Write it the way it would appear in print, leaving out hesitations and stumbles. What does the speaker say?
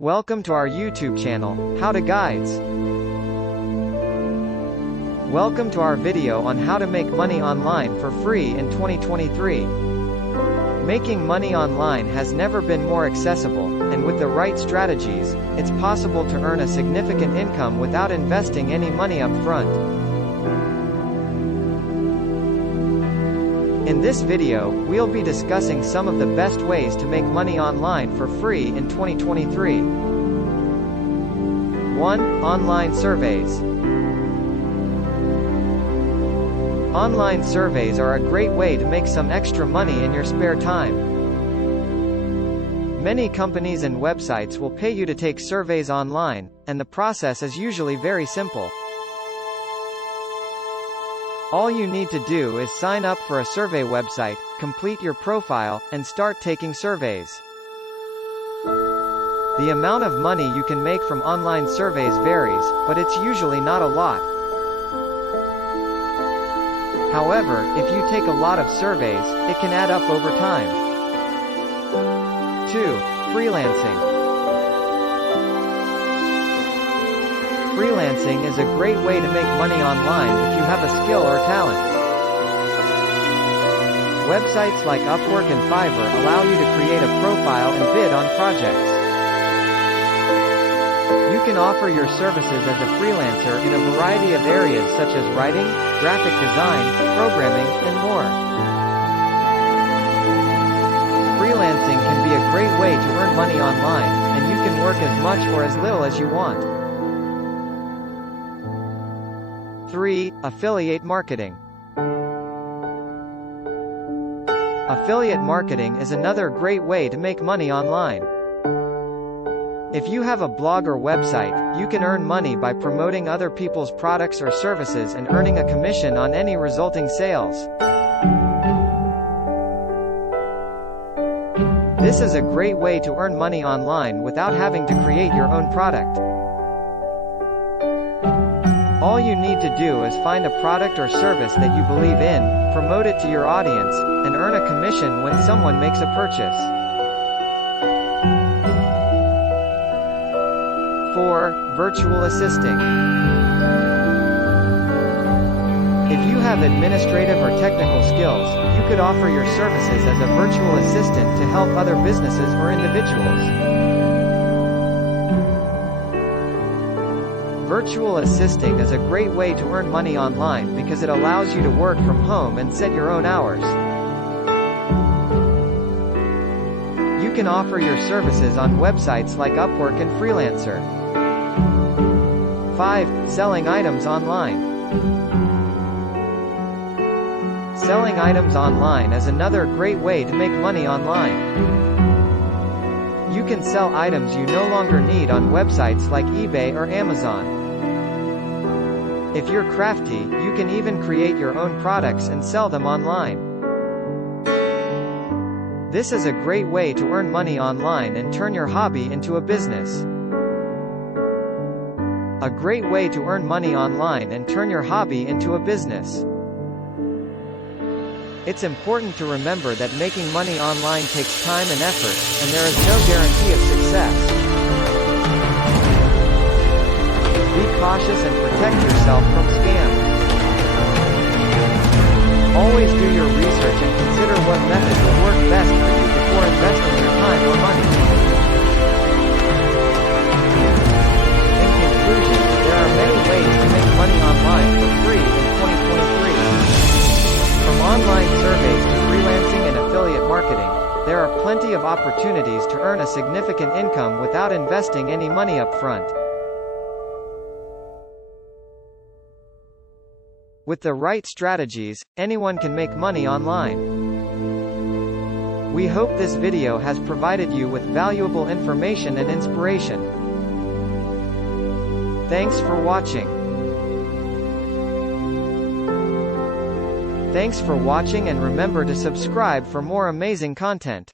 Welcome to our YouTube channel, How to Guides. Welcome to our video on how to make money online for free in 2023. Making money online has never been more accessible, and with the right strategies, it's possible to earn a significant income without investing any money up front. In this video, we'll be discussing some of the best ways to make money online for free in 2023. 1. Online surveys. Online surveys are a great way to make some extra money in your spare time. Many companies and websites will pay you to take surveys online, and the process is usually very simple. All you need to do is sign up for a survey website, complete your profile, and start taking surveys. The amount of money you can make from online surveys varies, but it's usually not a lot. However, if you take a lot of surveys, it can add up over time. 2. Freelancing. Freelancing is a great way to make money online if you have a skill or talent. Websites like Upwork and Fiverr allow you to create a profile and bid on projects. You can offer your services as a freelancer in a variety of areas such as writing, graphic design, programming, and more. Freelancing can be a great way to earn money online, and you can work as much or as little as you want. 3. Affiliate marketing. Affiliate marketing is another great way to make money online. If you have a blog or website, you can earn money by promoting other people's products or services and earning a commission on any resulting sales. This is a great way to earn money online without having to create your own product. All you need to do is find a product or service that you believe in, promote it to your audience, and earn a commission when someone makes a purchase. 4. Virtual assisting. If you have administrative or technical skills, you could offer your services as a virtual assistant to help other businesses or individuals. Virtual assisting is a great way to earn money online because it allows you to work from home and set your own hours. You can offer your services on websites like Upwork and Freelancer. 5. Selling items online. Selling items online is another great way to make money online. You can sell items you no longer need on websites like eBay or Amazon. If you're crafty, you can even create your own products and sell them online. This is a great way to earn money online and turn your hobby into a business. A great way to earn money online and turn your hobby into a business. It's important to remember that making money online takes time and effort, and there is no guarantee of success. Be cautious and protect yourself from scams. Always do your research and consider what method will work best for you before investing your time or money. In conclusion, there are many ways to make money online for free in 2023. From online surveys to freelancing and affiliate marketing, there are plenty of opportunities to earn a significant income without investing any money up front. With the right strategies, anyone can make money online. We hope this video has provided you with valuable information and inspiration. Thanks for watching. Thanks for watching, and remember to subscribe for more amazing content.